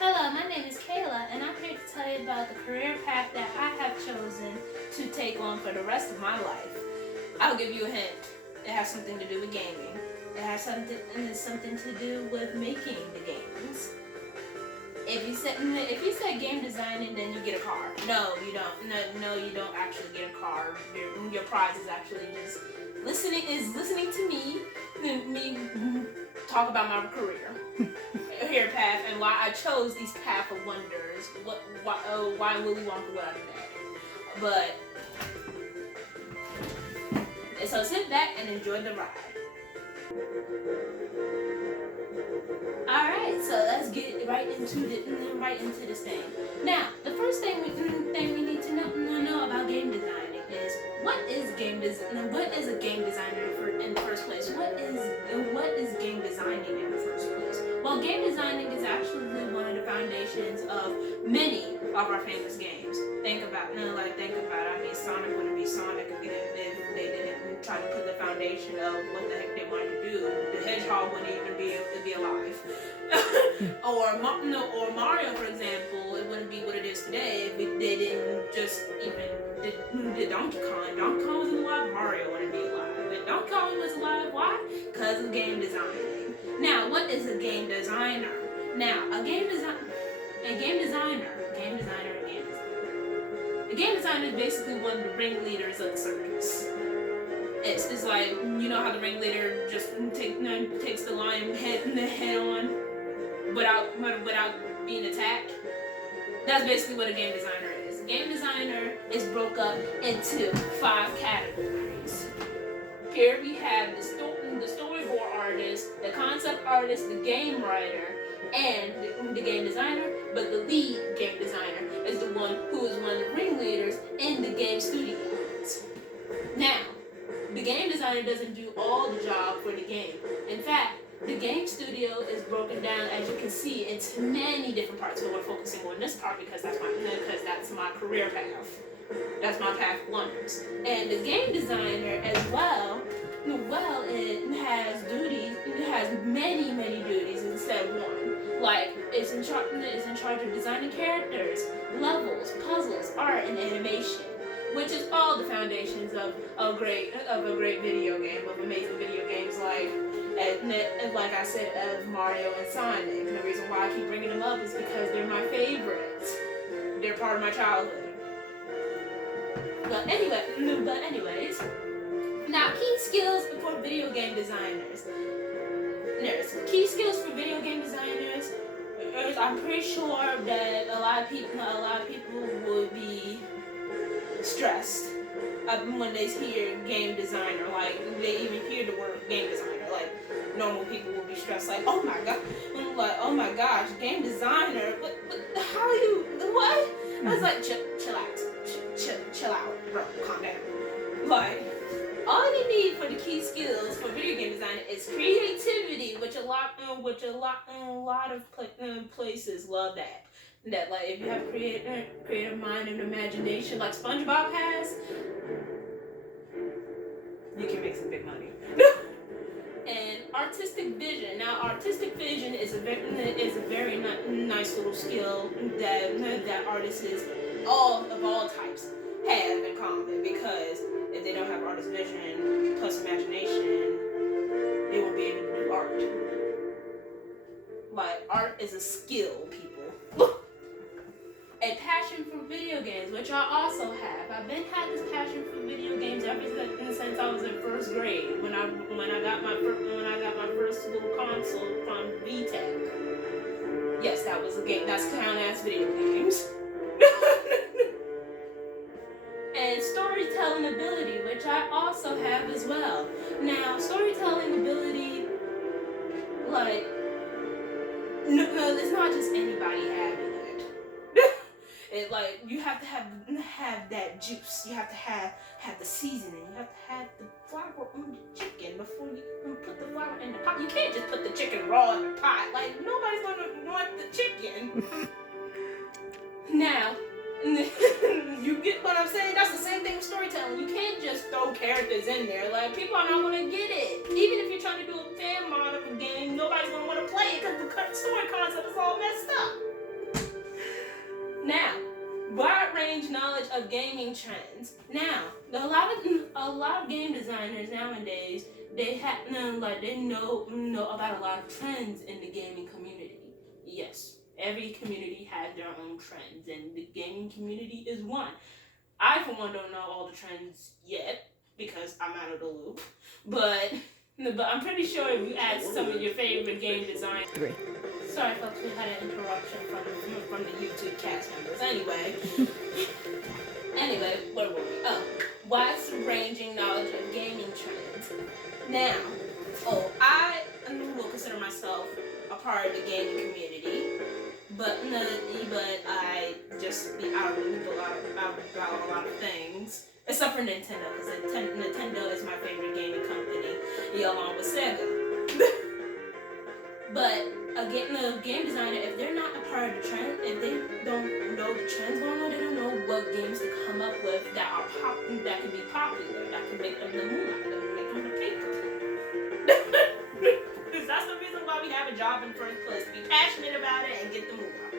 Hello, my name is Kayla, and I'm here to tell you about the career path that I have chosen to take on for the rest of my life. I'll give you a hint. It has something to do with gaming. It has something to do with making the games. If you said game designing, then you get a car. No, you don't. No, you don't actually get a car. Your prize is actually just listening to me talk about my career. Career path and why I chose these path of wonders. Why Willy Wonka would I do that? But so sit back and enjoy the ride. All right, so let's get right into this thing. Now, the first thing we need to know about game designing is what is game design? What is a game designer in the first place? What is game designing in the first place? Well, game designing is actually one of the foundations of many of our famous games. Think about it. I mean, Sonic wouldn't be Sonic if they didn't try to put the foundation of what the heck they wanted to do. The Hedgehog wouldn't even be alive. or Mario, for example, it wouldn't be what it is today if they didn't just even did Donkey Kong. Donkey Kong wasn't alive, Mario wouldn't be alive. But Donkey Kong was alive, why? Because of game designing. Now, what is a game designer? Now, a game designer. A game designer is basically one of the ringleaders of the circus. It's like, you know how the ringleader just takes the lion head on without being attacked? That's basically what a game designer is. A game designer is broke up into 5 categories. Here we have the storyboard artist, the concept artist, the game writer, and the game designer. But the lead game designer is the one who is one of the ringleaders in the game studios. Now, the game designer doesn't do all the job for the game. In fact, the game studio is broken down, as you can see, into many different parts. But we're focusing on this part because that's my career path. That's my path of wonders. And the game designer as well, it has duties. It has many duties instead of one. Like it's in charge of designing characters, levels, puzzles, art, and animation, which is all the foundations of a great video game, of amazing video games like I said, of Mario and Sonic. And the reason why I keep bringing them up is because they're my favorites. They're part of my childhood. But anyways, now key skills for video game designers. Key skills for video game designers. I'm pretty sure that a lot of people would be stressed when they hear game designer. Like they even hear the word game designer. Like normal people will be stressed. Like oh my gosh, game designer. How you what? I was like chill out, bro. Calm down. Like all you need for the key skills for video game design is creativity, which a lot of places love that. That like if you have creative mind and imagination like SpongeBob has, you can make some big money. And artistic vision. Now, artistic vision is a very nice little skill that artists of all types have in common, because if they don't have artist vision plus imagination, they won't be able to do art. Like art is a skill, people. A passion for video games, which I also have. I've been had this passion for video games ever since I was in first grade when I got my first little console from VTech. Yes, that was a game. That's counted as video games. And storytelling ability, which I also have as well. Now, storytelling ability, like no, it's not just anybody having it. It like you have to have that juice. You have to have the seasoning. You have to have the flour on the chicken before you put the flour in the pot. You can't just put the chicken raw in the pot. Like nobody's gonna want the chicken. Now, you get what I'm saying? That's the same thing with storytelling. You can't just throw characters in there. Like people are not gonna get it. Even if you're trying to do a fan mod of a game, nobody's gonna want to play it because the story concept is all messed up. Now, wide range knowledge of gaming trends. Now, a lot of game designers nowadays, they know about a lot of trends in the gaming community. Yes, every community has their own trends, and the gaming community is one. I, for one, don't know all the trends yet because I'm out of the loop, but I'm pretty sure if you ask some of your favorite game designers. Sorry, folks, we had an interruption from the YouTube cast members. Anyway, where were we? Oh, wide-ranging knowledge of gaming trends. Now, I will consider myself a part of the gaming community, but I just be out of the loop about a lot of things, except for Nintendo, because Nintendo is my favorite gaming company, along with Sega. But a game designer, if they're not a part of the trend, if they don't know the trends going on, they don't know what games to come up with that can be popular, that can make them the moonlight, that can make them the paper. Because that's the reason why we have a job in the first place, to be passionate about it and get the moonlight.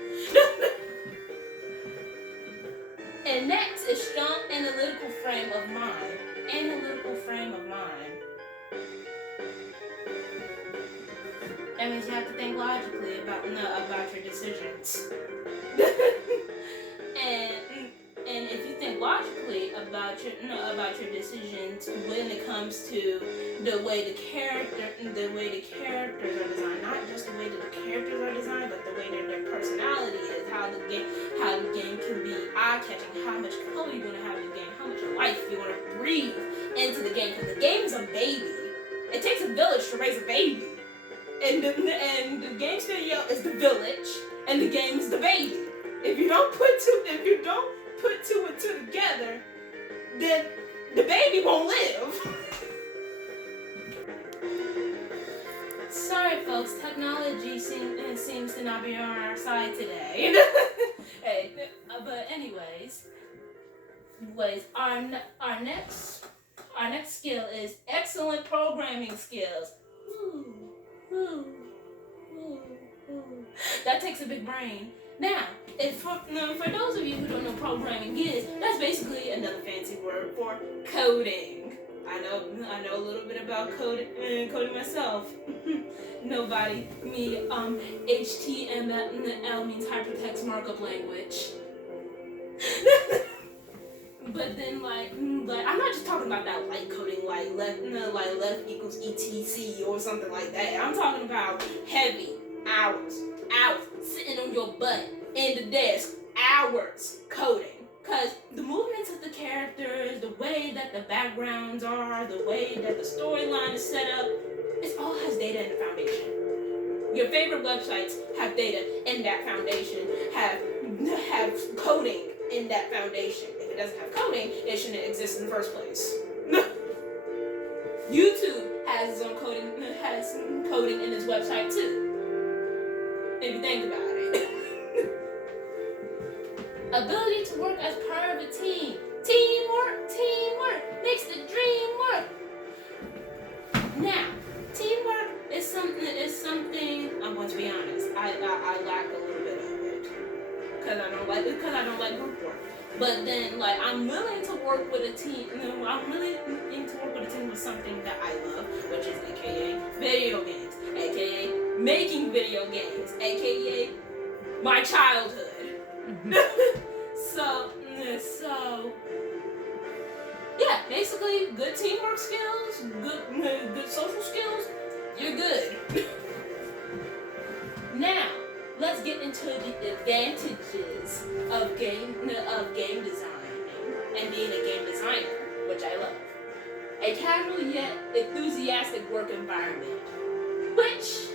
And next is strong analytical frame of mind. Analytical frame of mind. That means you have to think logically about your decisions. and if you think logically about your decisions when it comes to the way the characters are designed, not just the way that the characters are designed, but the way that their personality is, how the game can be eye-catching, how much color you're gonna have in the game, how much life you're gonna breathe into the game, because the game is a baby. It takes a village to raise a baby. And the game studio is the village, and the game is the baby. If you don't put two and two together, then the baby won't live. Sorry, folks. Technology seems to not be on our side today. Hey, but anyways, our next skill is excellent programming skills. That takes a big brain. Now, for those of you who don't know what programming is, that's basically another fancy word for coding. I know a little bit about coding myself. Nobody. Me, HTML means hypertext markup language. But then, but I'm not just talking about that light coding, like left equals etc or something like that. I'm talking about heavy hours, sitting on your butt in the desk, hours coding. Cause the movements of the characters, the way that the backgrounds are, the way that the storyline is set up, it all has data in the foundation. Your favorite websites have data in that foundation, have coding in that foundation. If it doesn't have coding, it shouldn't exist in the first place. YouTube has its own coding in its website too. If you think about it. Ability to work as part of a team. Teamwork makes the dream work. Now, teamwork is something. I'm going to be honest. I lack a little bit of it because I don't like group work. But then, I'm willing to work with a team. I'm really willing to work with a team with something that I love, which is AKA video games, AKA making video games, AKA my childhood. So yeah, basically good teamwork skills, good social skills, you're good. Now, let's get into the advantages of game designing and being a game designer, which I love. A casual yet enthusiastic work environment, which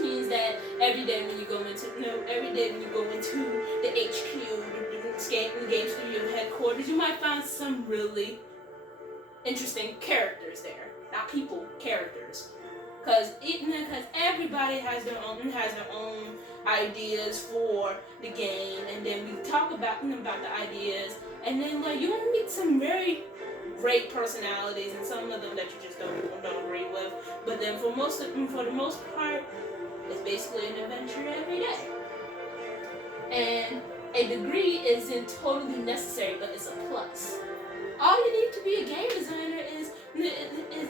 means that every day when you go into the HQ, the game studio headquarters, you might find some really interesting characters there. Not people, characters. Because everybody has their own ideas for the game, and then we talk about the ideas, and then you will meet some very great personalities, and some of them that you just don't agree with. But then for the most part, it's basically an adventure every day. And a degree isn't totally necessary, but it's a plus. All you need to be a game designer is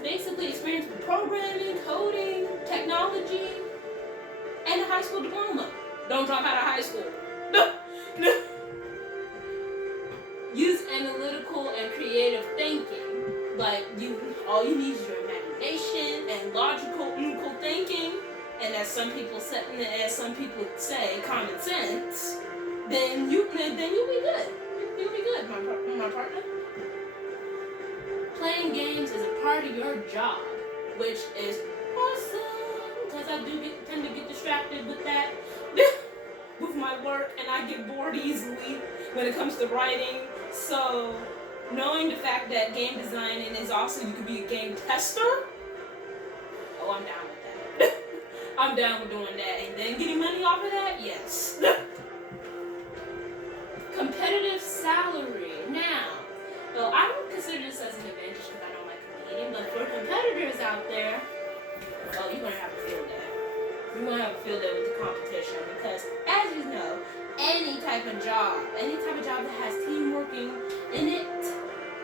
basically experience with programming, coding, technology, and a high school diploma. Don't drop out of high school. Use analytical and creative thinking. Like all you need is your imagination and logical thinking, and as some people say, common sense. Then you'll be good. You'll be good, my partner. Playing games is a part of your job, which is awesome, because I do tend to get distracted with that, with my work, and I get bored easily when it comes to writing. So knowing the fact that game designing is also, you could be a game tester, oh, I'm down with that. I'm down with doing that, and then getting money off of that, yes. Competitive salary. Now, well, I don't consider this as an advantage because I don't like competing, but for competitors out there, oh, you're going to have a field day. You're going to have a field day with the competition because, as you know, any type of job that has team working in it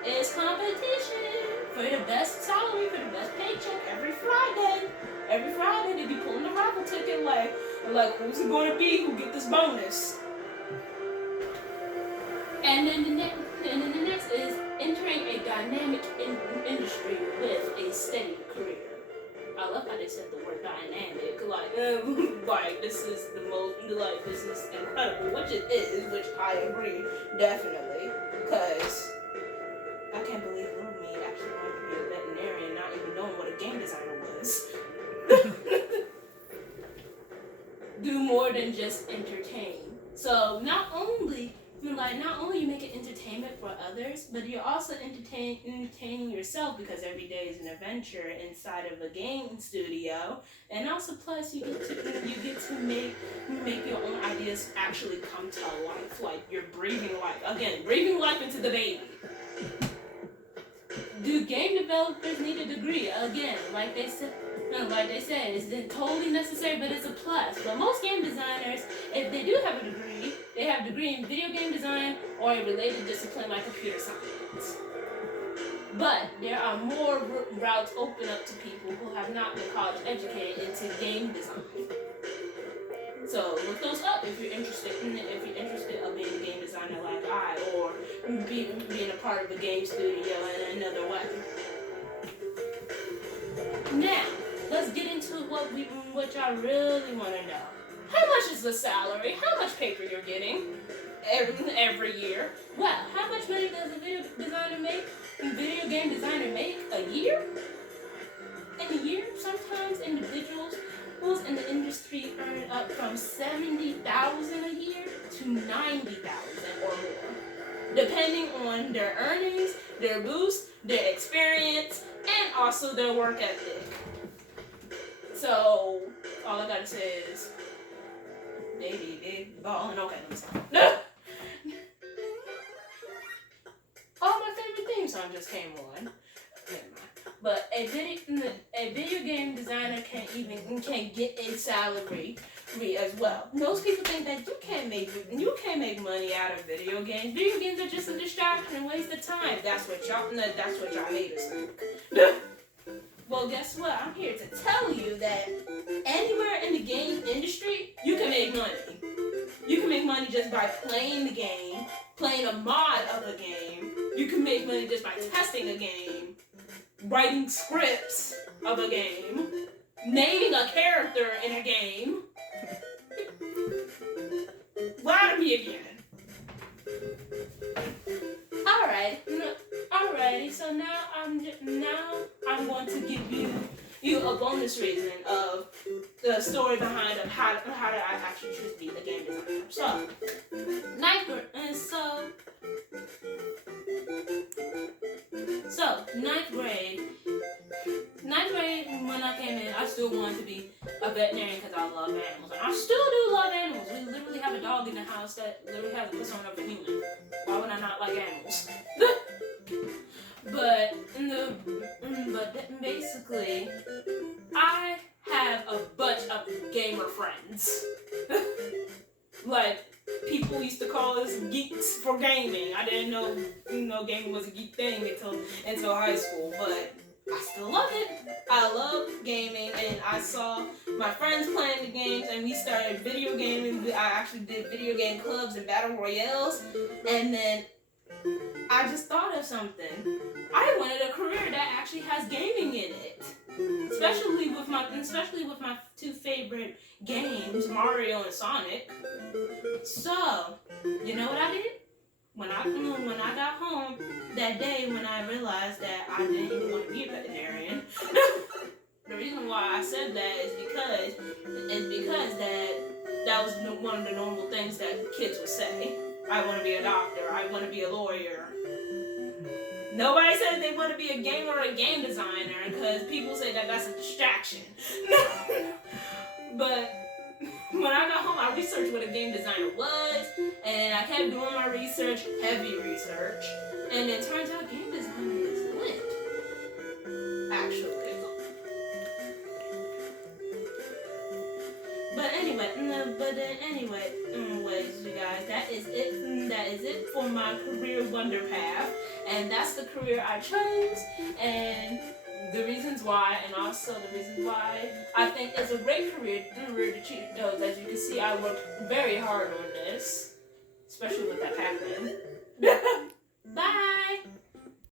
is competition for the best salary, for the best paycheck every Friday. Every Friday they be pulling the raffle ticket like who's it going to be? Who get this bonus? And then the next is entering a dynamic industry with a steady career. I love how they said the word dynamic. Like this is the most, like this is incredible, which it is, which I agree definitely, because I can't believe little me actually wanted to be a veterinarian, not even knowing what a game designer was. Do more than just entertain. So not only you make it entertainment for others, but you're also entertaining yourself, because every day is an adventure inside of a game studio, and also plus you get to make your own ideas actually come to life, like you're breathing life into the baby. Do game developers need a degree? Again, like they said, it's totally necessary, but it's a plus. But most game designers, if they do have a degree, they have a degree in video game design or a related discipline like computer science. But there are more routes open up to people who have not been college educated into game design. So look those up if you're interested in being a game designer like I, or being a part of a game studio in another way. Now, let's get into what y'all really want to know. How much is the salary? How much paper you're getting every year? Well, how much money does a video game designer make a year? In a year, sometimes individuals in the industry earn up from $70,000 a year to $90,000 or more, depending on their earnings, their boost, their experience, and also their work ethic. So all I gotta say is they be big ballin'. Okay, let me stop. Oh, my favorite theme song just came on. Never mind. But a video game designer can get a salary as well. Most people think that you can't make money out of video games. Video games are just a distraction and waste of time. That's what y'all haters think. Well, guess what? I'm here to tell you that anywhere in the game industry, you can make money. You can make money just by playing the game, playing a mod of a game. You can make money just by testing a game, writing scripts of a game, naming a character in a game. Lie to me again. Alrighty. So now I'm going to give you a bonus reason of the story behind how did I actually choose to be a game designer. So ninth grade when I came in, I still wanted to be a veterinarian because I love animals, and I still do love animals. We literally have a dog in the house that literally has a persona of a human. Why would I not like animals? But basically, I have a bunch of gamer friends. Like, people used to call us geeks for gaming. I didn't know, gaming was a geek thing until high school, but I still love it. I love gaming, and I saw my friends playing the games, and we started video gaming. I actually did video game clubs and battle royales, and then I just thought of something. I wanted a career that actually has gaming in it, especially with my two favorite games, Mario and Sonic. So, you know what I did? When I got home that day, when I realized that I didn't even want to be a veterinarian, the reason why I said that is because that was one of the normal things that kids would say. I want to be a doctor. I want to be a lawyer. Nobody says they want to be a gamer or a game designer because people say that that's a distraction. But when I got home, I researched what a game designer was, and I kept doing my research, heavy research, and it turns out game design is lit. Actually. Anyways, you guys, that is it. That is it for my career wonder path, and that's the career I chose, and the reasons why, and also the reasons why I think it's a great career to choose. As you can see, I worked very hard on this, especially with that happening. Bye.